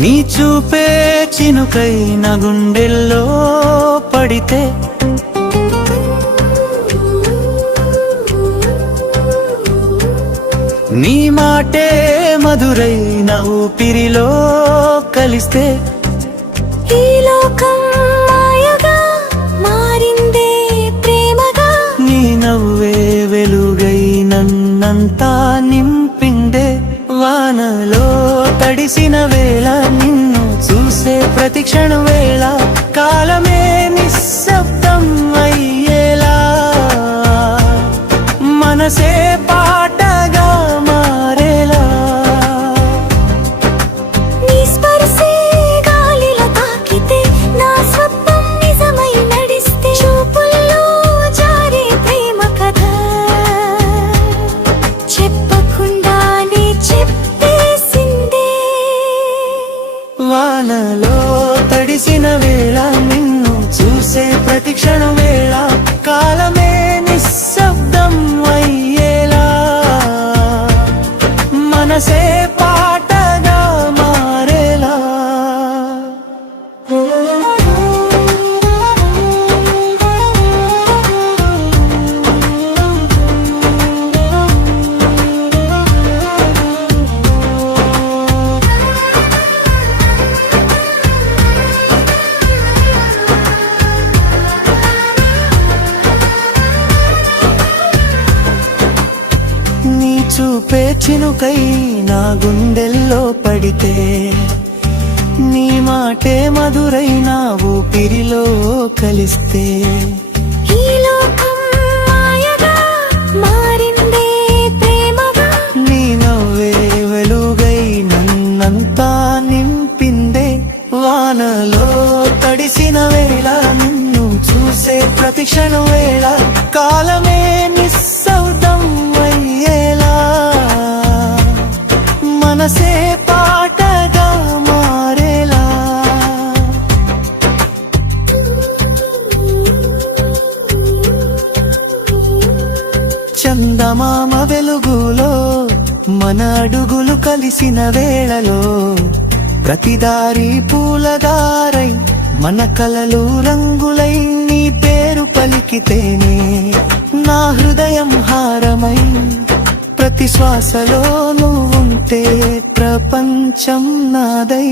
నీ చూపే చినుకై నా గుండెల్లో పడితే నీ మాటే మధురై నా ఊపిరిలో కలిస్తే ఈ లోకం మాయగా మారిందే ప్రేమగా నీ నవ్వే వెలుగై నన్నంతా నింపిందే వానలో తడిసిన వేళ నిన్ను చూసే ప్రతి క్షణం వేళ కాలమే నిశ్శబ్దం అయ్యేలా మనసే పాటగా మారేలా నీ స్పర్శే గాలిలో తాకితే నా స్వప్నం నిజమై నడిస్తే చూపుల్లో జారే ప్రేమ కథ చెప్పకుండానే చెప్పేసిందే వానలో తడిసిన వేళ నిన్ను చూసే ప్రతి క్షణం వేళ కాలమే నిశ్శబ్దం అయ్యేలా మనసే పాటగా మారేలా నీ చూపే చినుకై నా గుండెల్లో పడితే నీ మాటే మధురై నా ఊపిరిలో కలిస్తే ఈ లోకం మాయగా మారిందే ప్రేమగా నీ నవ్వే వెలుగై నన్నంతా నింపిందే వానలో తడిసిన వేళ నిన్ను చూసే ప్రతి క్షణం వేళ కాలమే నిశ్శబ్దం అయ్యేలా మనసే పాటగా మారేలా చందమామ వెలుగులో మన అడుగులు కలిసిన వేళలో ప్రతిదారి పూలదారై మన కలలు రంగులై నీ పేరు పలికితేనే నా హృదయం హారమై ప్రతి శ్వాసలో నువ్వుంటే ప్రపంచం నాదై